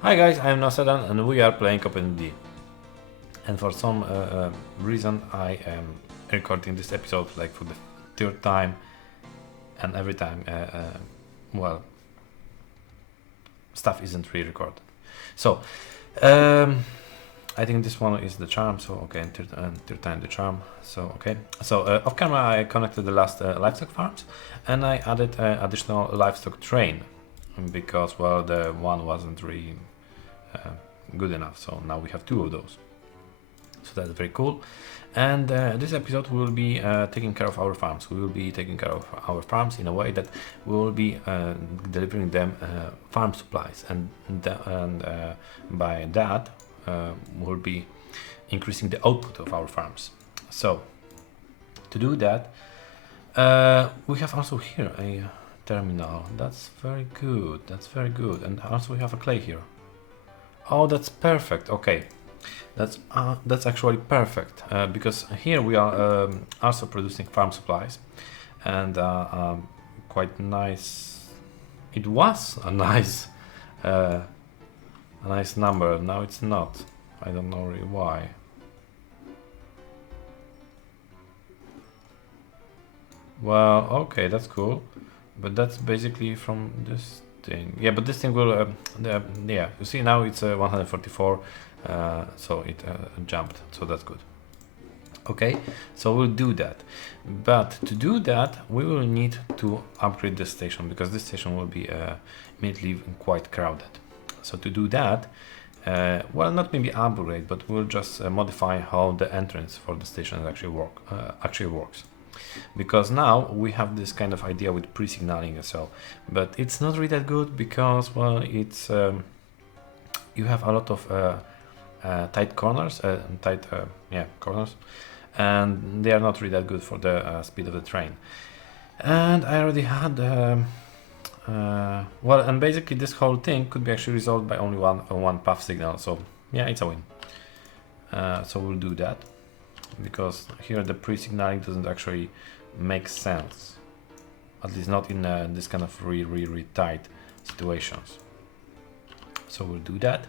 Hi guys, I am Nasadan and we are playing OpenTTD. And for some reason I am recording this episode like for the third time, and every time, well, stuff isn't re-recorded. So, I think this one is the charm, so okay, and third time the charm, so okay. So off camera I connected the last livestock farms and I added additional livestock train because, well, the one wasn't really good enough, so now we have two of those. So that's very cool. And this episode we will be taking care of our farms. We will be taking care of our farms in a way that we will be delivering them farm supplies, and by that we'll be increasing the output of our farms. So to do that, we have also here a terminal. That's very good. That's very good. And also we have a clay here. Oh, that's perfect. Okay. That's actually perfect because here we are also producing farm supplies, and quite nice. It was a nice number. Now it's not. I don't know really why. Well, okay, that's cool, but that's basically from this thing. Yeah, but this thing will. Yeah, you see now it's 144. So it jumped, so that's good. Okay, so we'll do that, but to do that we will need to upgrade this station because this station will be immediately quite crowded. So to do that, well, not maybe upgrade, but we'll just modify how the entrance for the station actually works, because now we have this kind of idea with pre-signaling as well, but it's not really that good because, well, it's you have a lot of tight corners, corners, and they are not really that good for the speed of the train. And I already had well, and basically this whole thing could be actually resolved by only one path signal, so yeah, it's a win. So we'll do that because here the pre-signaling doesn't actually make sense, at least not in this kind of really tight situations. So we'll do that,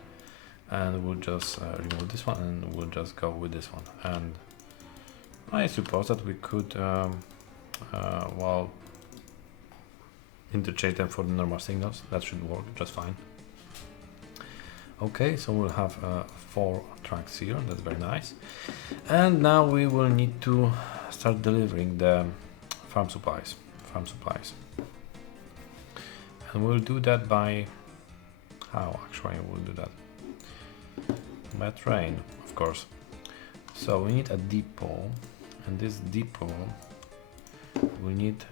and we'll just remove this one and we'll just go with this one. And I suppose that we could well, interchange them for the normal signals. That should work just fine. Okay, so we'll have 4 tracks here. That's very nice. And now we will need to start delivering the farm supplies. And we'll do that by how? Actually, we'll do that by train, of course. So we need a depot, and this depot we need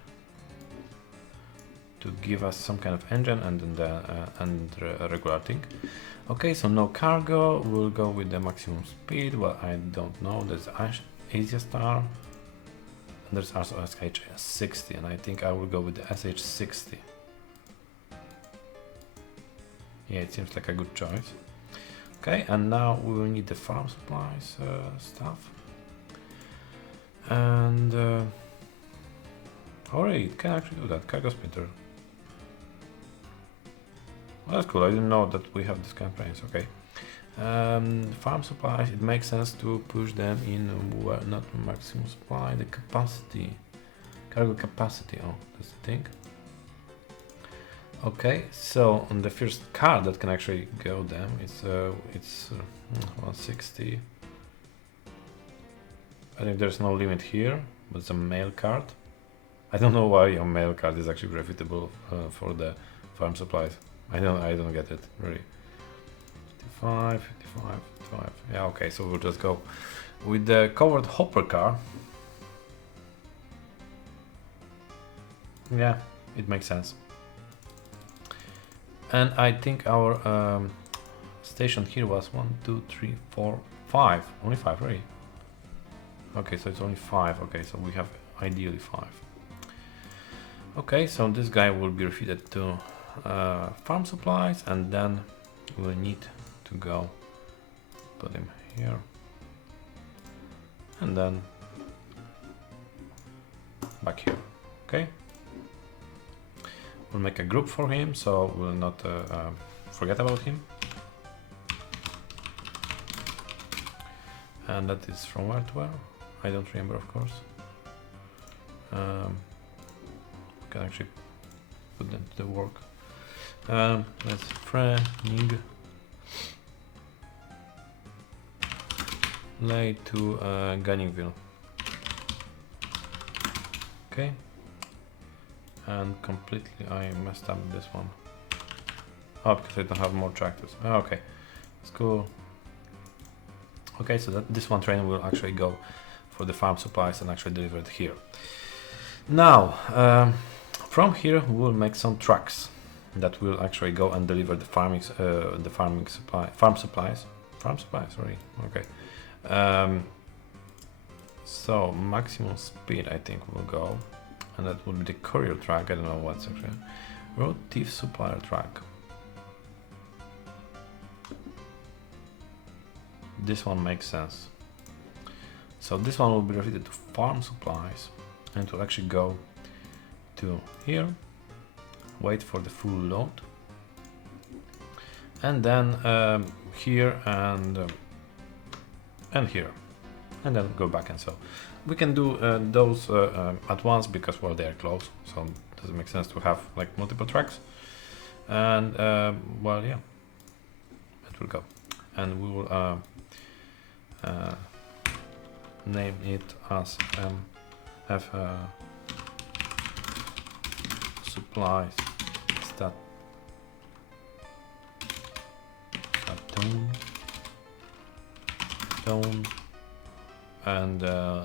to give us some kind of engine and then a regular thing. Okay, so no cargo. We'll go with the maximum speed. Well, I don't know. There's Asia Star, and there's also SH60, and I think I will go with the SH60. Yeah, it seems like a good choice. Okay, and now we will need the farm supplies stuff. And alright, it can actually do that. Cargo splitter. Well, that's cool. I didn't know that we have this kind of planes. Okay. Farm supplies, it makes sense to push them in, well, not maximum supply, the capacity. Cargo capacity. Oh, that's the thing. Okay, so on the first car that can actually go them, it's 160. I think there's no limit here, but it's a mail card. I don't know why a mail card is actually profitable for the farm supplies. I don't get it really. 55, 55, 55. Yeah, okay, so we'll just go with the covered hopper car. Yeah, it makes sense. And I think our station here was 1, 2, 3, 4, 5. Only 5, really? Okay, so it's only 5. Okay, so we have ideally 5. Okay, so this guy will be refitted to farm supplies, and then we'll need to go put him here, and then back here. Okay, we'll make a group for him, so we'll not forget about him. And that is from where to where? I don't remember, of course. Can actually put them to the work. Let's training lay to Gunningville. Okay. And completely I messed up this one. Oh, because I don't have more tractors. Oh, okay, it's cool. Okay, so this one train will actually go for the farm supplies and actually deliver it here. Now, from here we will make some trucks that will actually go and deliver the farm supplies. Sorry. Okay. So maximum speed I think will go, and that will be the courier truck. I don't know what's actually road thief supplier truck. This one makes sense. So this one will be related to farm supplies, and it will actually go to here, wait for the full load, and then here and here, and then go back. And so we can do those at once because, well, they are close, so it doesn't make sense to have like multiple tracks. And well, yeah, it will go, and we will name it as have supplies stone and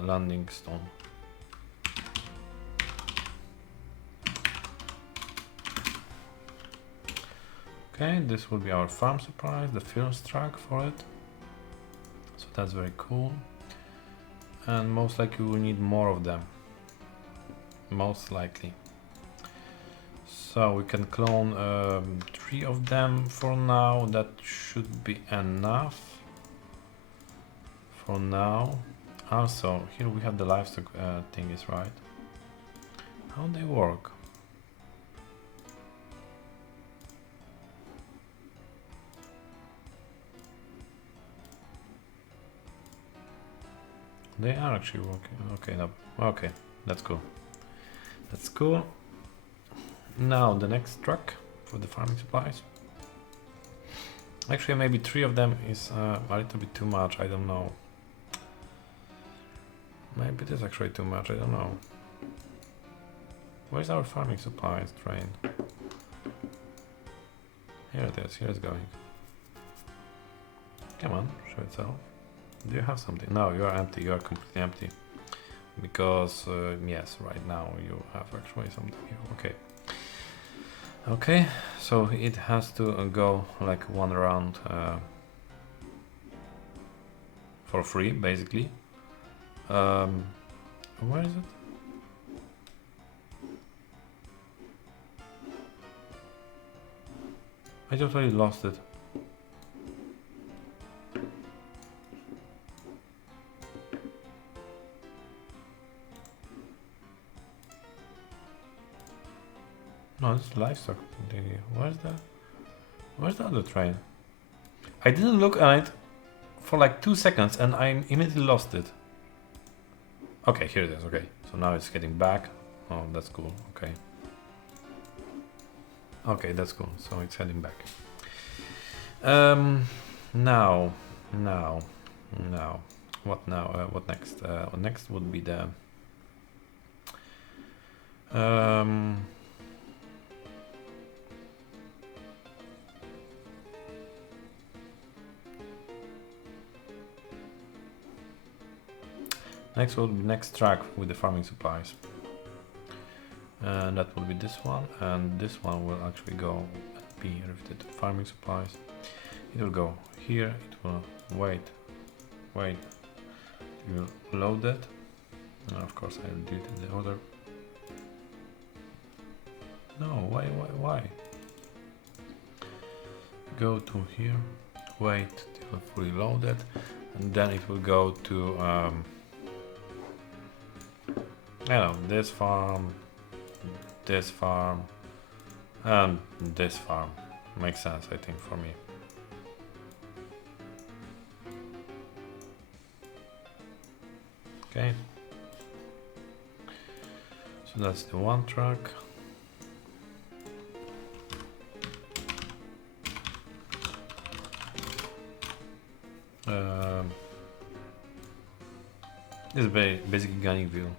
landing stone. Okay, this will be our farm supplies, the first track for it. So that's very cool. And most likely we'll need more of them. Most likely. So we can clone 3 of them for now. That should be enough for now. Also, here we have the livestock thingies, right? How they work? They are actually working. Okay, no. Okay, that's cool. That's cool. Now the next truck for the farming supplies. Actually, maybe 3 of them is a little bit too much. I don't know. Maybe it is actually too much. I don't know. Where's our farming supplies train? Here it is. Here it's going. Come on, show itself. Do you have something? No, you are empty. You are completely empty. Because, yes, right now you have actually something here. Okay. Okay, so it has to go like 1 round for free, basically. Where is it? I totally lost it. No, it's livestock. Where's the other train? I didn't look at it for like 2 seconds and I immediately lost it. Okay, here it is. Okay, so now it's getting back. Oh, that's cool. Okay. Okay, that's cool. So it's heading back. Now, what now? What next? Next would be the next will be next track with the farming supplies, and that will be this one, and this one will actually go and be related to farming supplies. It will go here. It will wait. You load it, and of course I deleted the order. No, why? Go to here, wait till fully loaded, and then it will go to I don't know, this farm, and this farm. Makes sense, I think, for me. Okay. So that's the one track. This is basically gunning view.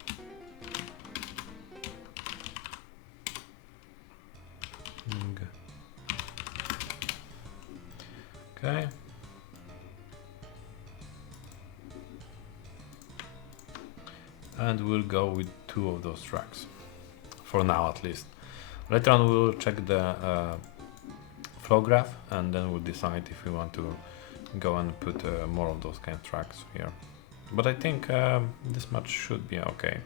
Okay. And we'll go with 2 of those tracks. For now at least. Later on we'll check the flow graph and then we'll decide if we want to go and put more of those kind of tracks here. But I think this much should be okay.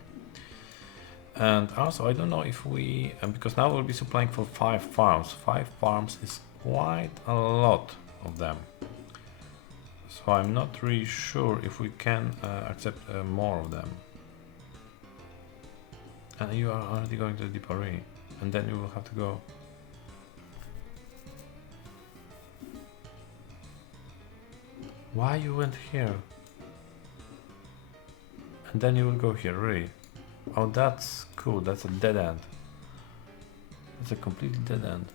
And also I don't know if we, because now we'll be supplying for 5 farms. 5 farms is quite a lot of them. So I'm not really sure if we can accept more of them. And you are already going to the deep array, and then you will have to go. Why you went here? And then you will go here, really? Oh, that's cool. That's a dead end. It's a completely dead end.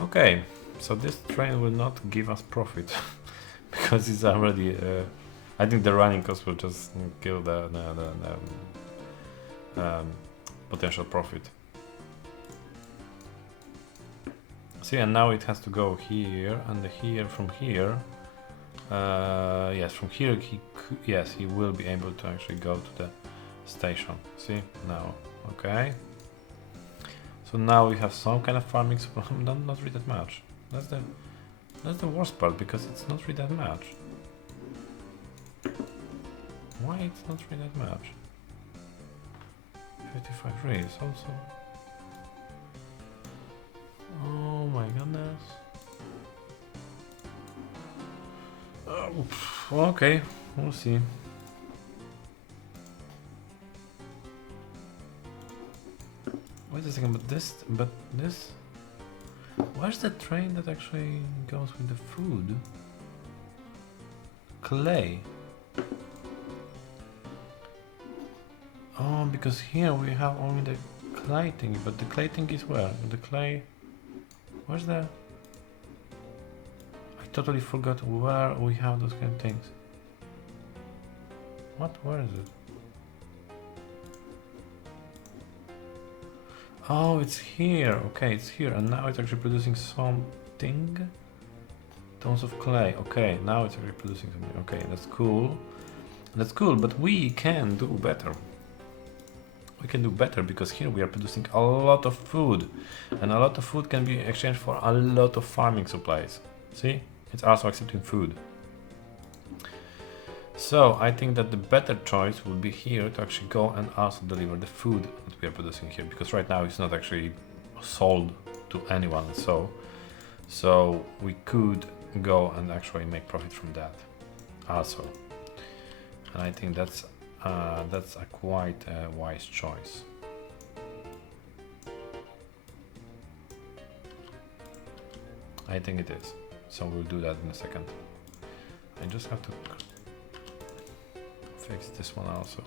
Okay, so this train will not give us profit because it's already. I think the running cost will just kill the potential profit. See, and now it has to go here and here from here. Yes, from here he will be able to actually go to the station. See now, okay. So now we have some kind of farming, not really that much. That's the worst part, because it's not really that much. Why it's not really that much? 55 rays also. Oh my goodness. Okay, we'll see. Wait a second, but this, where's the train that actually goes with the food? Clay. Oh, because here we have only the clay thing, but the clay thing is where? The clay, where's the, I totally forgot where we have those kind of things. What, where is it? Oh, it's here. Okay, it's here, and now it's actually producing something. Tons of clay. Okay, now it's actually producing something. Okay, that's cool. That's cool, but we can do better. We can do better because here we are producing a lot of food, and a lot of food can be exchanged for a lot of farming supplies. See, it's also accepting food. So I think that the better choice would be here to actually go and also deliver the food that we are producing here, because right now it's not actually sold to anyone. So we could go and actually make profit from that also, and I think that's a quite wise choice. I think it is. So we'll do that in a second. I just have to fix this one also.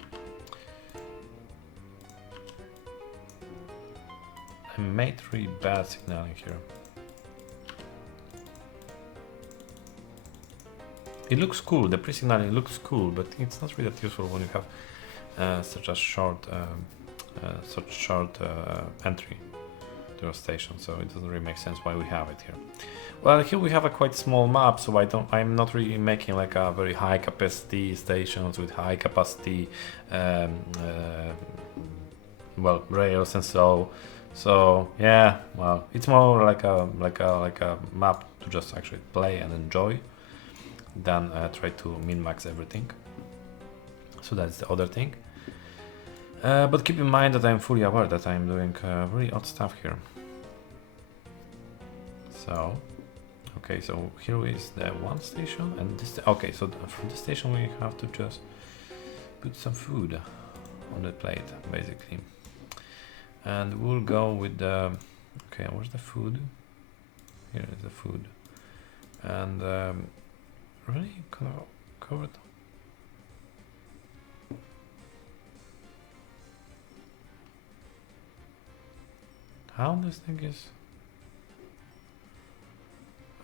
I made really bad signaling here. It looks cool, the pre-signaling looks cool, but it's not really that useful when you have such a short entry to a station, so it doesn't really make sense why we have it here. Well, here we have a quite small map, so I'm not really making like a very high capacity stations with high capacity well, rails and so yeah, well, it's more like a map to just actually play and enjoy than try to min-max everything. So that's the other thing. But keep in mind that I'm fully aware that I'm doing really odd stuff here. So Okay, so here is the one station, and this. Okay, so from this station we have to just put some food on the plate, basically, and we'll go with the. Okay, where's the food? Here is the food, and really covered. How this thing is?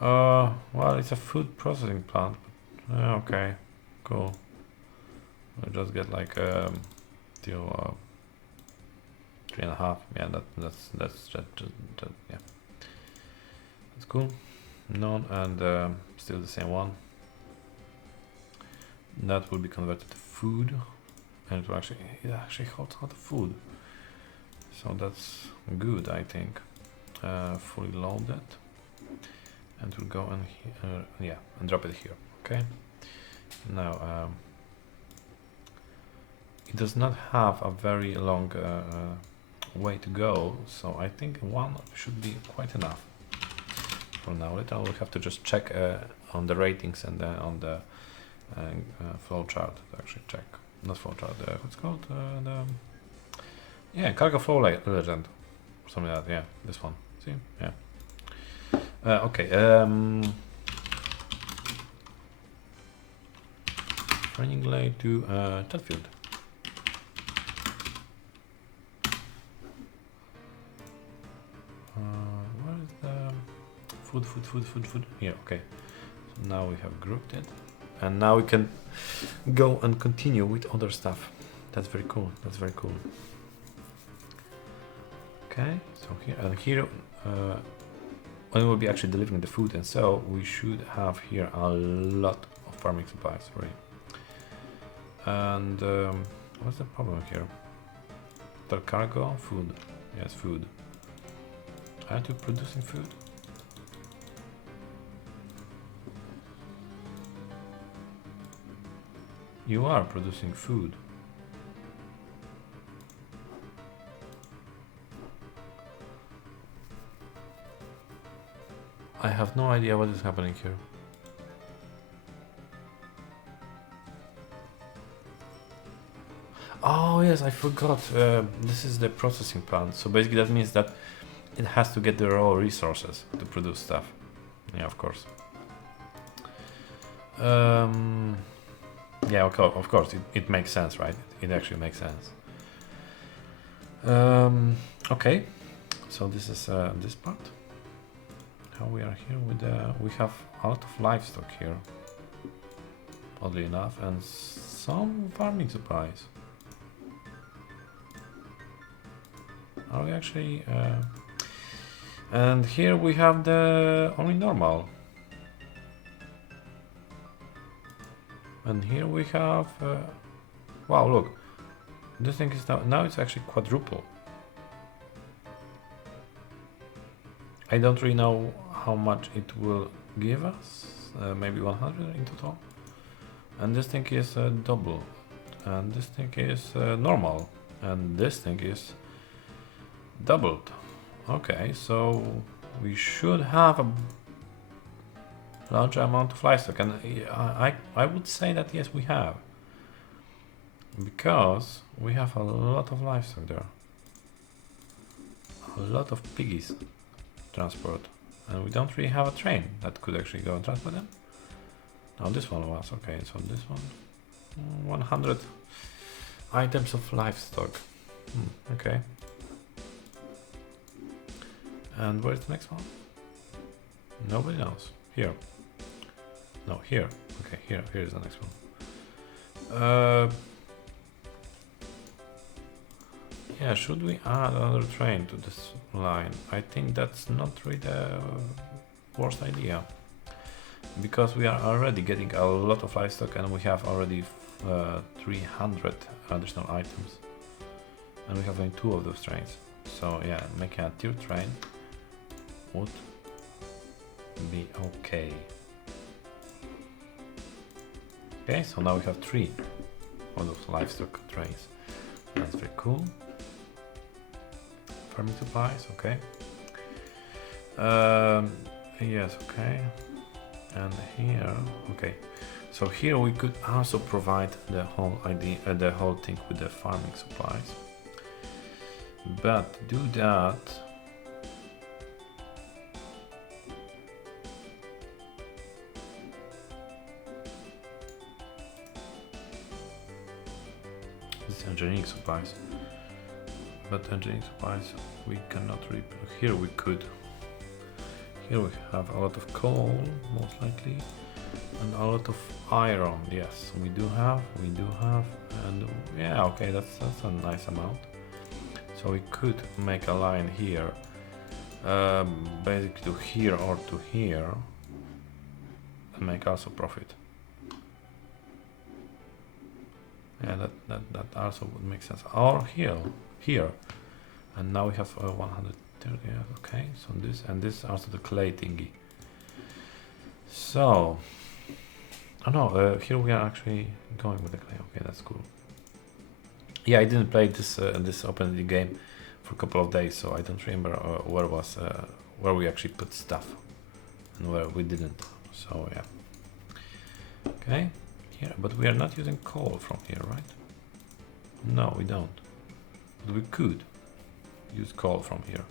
Well, it's a food processing plant. But, okay, cool. I'll just get like till 3.5. Yeah, that's yeah. That's cool. None, and still the same one. That will be converted to food, and it actually holds out the food. So that's good, I think. Fully loaded, and we'll go and drop it here. Okay. Now it does not have a very long way to go, so I think one should be quite enough for now. Later we'll have to just check on the ratings and on the flowchart to actually check. Not flowchart. What's it called? Yeah, cargo flow legend, something like that. Yeah, this one. See? Yeah. Okay. Training lay to Chatfield. Where is the food? Here. Okay. So now we have grouped it, and now we can go and continue with other stuff. That's very cool. That's very cool. Okay, so here when we'll be actually delivering the food, and so we should have here a lot of farming supplies, right? And what's the problem here? The cargo, food. Yes, food. Are you producing food? You are producing food. I have no idea what is happening here. Oh yes, I forgot. This is the processing plant. So basically that means that it has to get the raw resources to produce stuff. Yeah, of course. Yeah, of course, it makes sense, right? It actually makes sense. Okay, so this is this part. How we are here with we have a lot of livestock here, oddly enough, and some farming supplies. Are we actually? And here we have the only normal. And here we have. Wow! Look, this thing is now it's actually quadruple. I don't really know how much it will give us. Maybe 100 in total. And this thing is double. And this thing is normal. And this thing is doubled. Okay, so we should have a large amount of livestock, and I would say that yes, we have, because we have a lot of livestock there, a lot of piggies transport, and we don't really have a train that could actually go and transport them. Now this one was okay, so this one 100 items of livestock. Okay. And where's the next one? Nobody knows. Here. No, here. Okay, here is the next one. Yeah, should we add another train to this line? I think that's not really the worst idea, because we are already getting a lot of livestock, and we have already 300 additional items, and we have only 2 of those trains. So yeah, making a tier train would be okay. Okay, so now we have 3 of those livestock trains. That's very cool. Farming supplies, okay. Yes, okay. And here, okay. So here we could also provide the whole idea, the whole thing with the farming supplies. But to do that, this engineering supplies. But engineering supplies we cannot repair. Here we could. Here we have a lot of coal, most likely, and a lot of iron. Yes, we do have, and yeah, okay, that's a nice amount. So we could make a line here, basically to here or to here, and make also profit. Yeah, that also would make sense. Or here, and now we have 130. Yeah, okay. So this and this also the clay thingy. So, oh no, here we are actually going with the clay. Okay, that's cool. Yeah, I didn't play this this OpenTTD game for a couple of days, so I don't remember where we actually put stuff and where we didn't. So yeah. Okay, here, but we are not using coal from here, right? No, we don't. But we could use coal from here,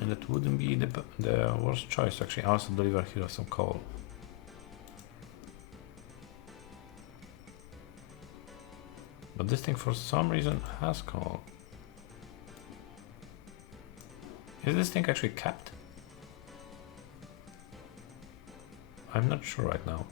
and that wouldn't be the worst choice. Actually, also deliver here some coal. But this thing for some reason has coal. Is this thing actually capped? I'm not sure right now.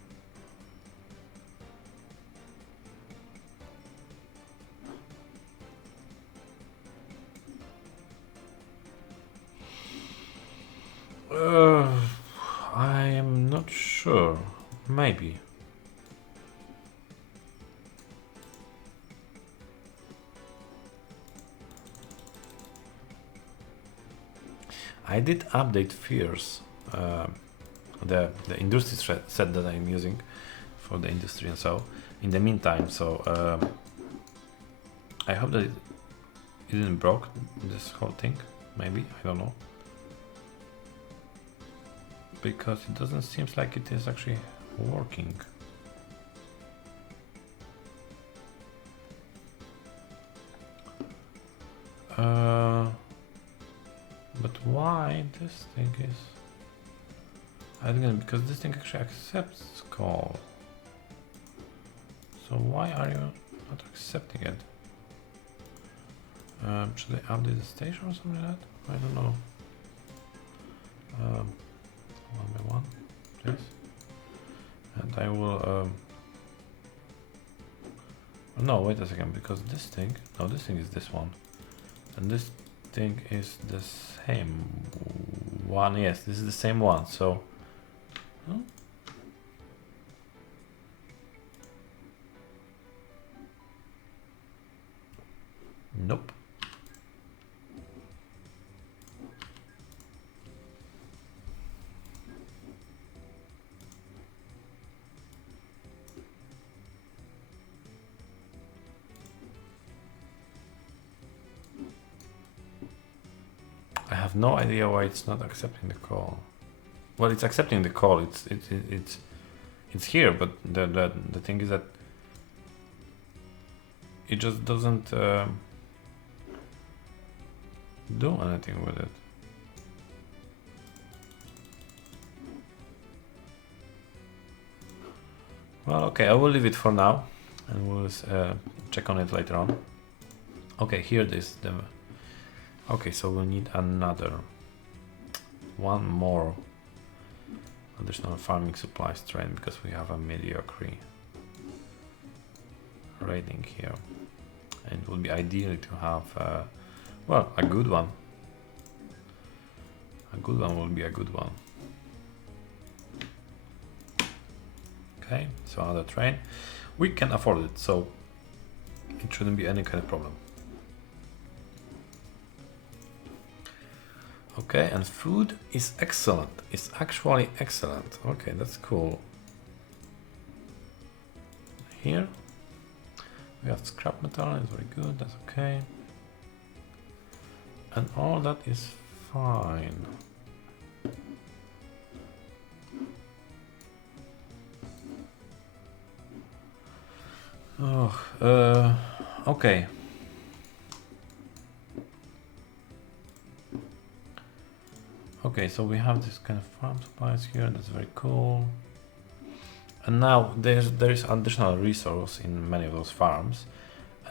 I am not sure. Maybe. I did update Fierce, the industry set that I'm using for the industry and so in the meantime, so I hope that it didn't broke this whole thing. Maybe, I don't know, because it doesn't seem like it is actually working. But why this thing is? I don't know, because this thing actually accepts call. So why are you not accepting it? Should I update the station or something like that? I don't know. One by one, please. And I will. No, wait a second, because this thing. No, this thing is this one, and this thing is the same one. Yes, this is the same one. So. Huh? Nope. I have no idea why it's not accepting the call. Well, it's accepting the call. It's here, but the thing is that it just doesn't do anything with it. Well, okay, I will leave it for now, and we'll check on it later on. Okay, here this the. Okay, so we'll need another one more additional farming supplies train because we have a mediocre rating here, and it would be ideal to have well, a good one. A good one will be a good one. Okay, so another train. We can afford it, so it shouldn't be any kind of problem. Okay, and food is excellent. It's actually excellent. Okay, that's cool. Here we have scrap metal, it's very good, that's okay. And all that is fine. okay. Okay, so we have this kind of farm supplies here. That's very cool. And now there is additional resource in many of those farms,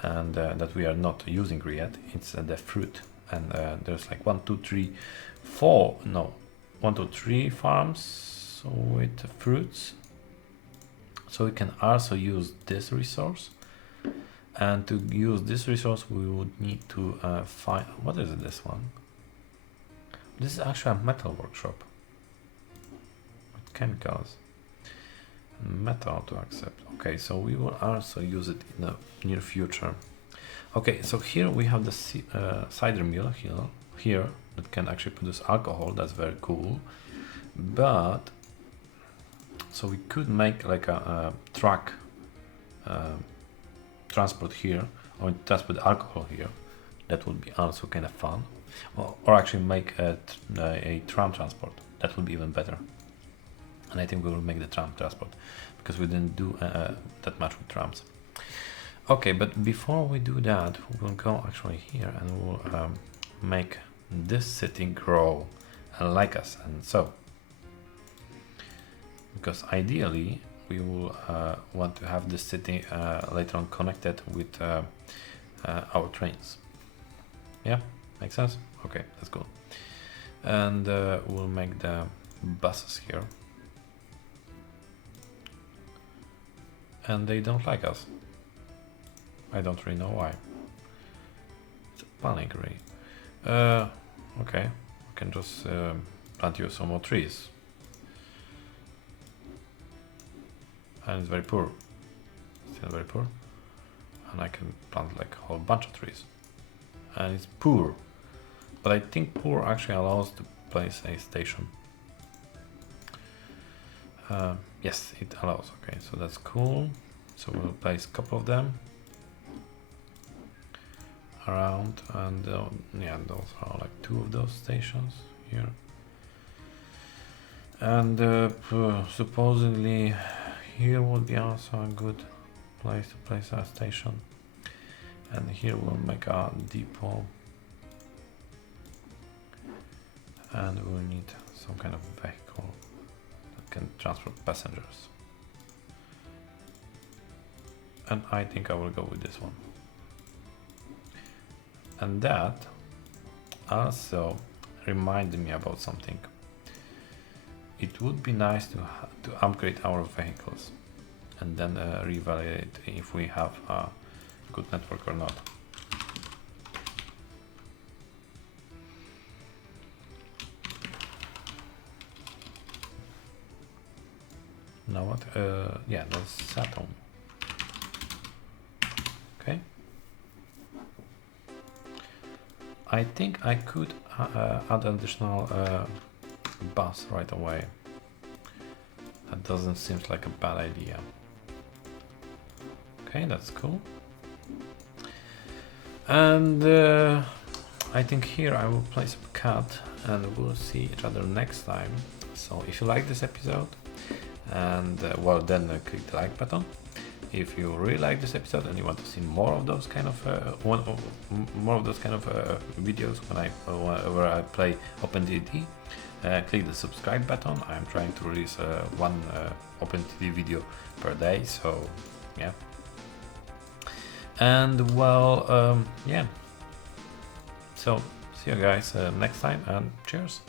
and that we are not using yet. It's the fruit, and there's like 1, 2, 3, 4. No, 1, 2, 3 farms with fruits. So we can also use this resource. And to use this resource, we would need to find, what is this one? This is actually a metal workshop with chemicals. Metal to accept. Okay, so we will also use it in the near future. Okay, so here we have the cider mill here that can actually produce alcohol. That's very cool. But so we could make like a truck transport here, or transport alcohol here. That would be also kind of fun. Or actually make a tram transport. That would be even better. And I think we will make the tram transport because we didn't do that much with trams. Okay, but before we do that, we'll go actually here and we'll make this city grow like us. And so, because ideally we will want to have this city later on connected with our trains. Yeah, makes sense? Okay, that's cool. And we'll make the buses here. And they don't like us. I don't really know why. It's a panic, really. Okay, we can just plant you some more trees. And it's very poor. Still very poor. And I can plant like a whole bunch of trees. And it's poor. But I think poor actually allows to place a station. Yes, it allows. Okay, so that's cool. So we'll place a couple of them around, and yeah, those are like 2 of those stations here. And supposedly here would be also a good place to place a station. And here we'll make a depot. And we'll need some kind of vehicle that can transport passengers. And I think I will go with this one. And that also reminded me about something. It would be nice to upgrade our vehicles and then reevaluate if we have a good network or not. Now what? Yeah, that's Saturn. Okay. I think I could add additional bus right away. That doesn't seem like a bad idea. Okay, that's cool. And I think here I will place a cut and we'll see each other next time. So if you like this episode, and well, then click the like button. If you really like this episode and you want to see more of those kind of videos where I play OpenTTD, click the subscribe button. I'm trying to release one OpenTTD video per day, so yeah. And well, yeah. So see you guys next time, and cheers.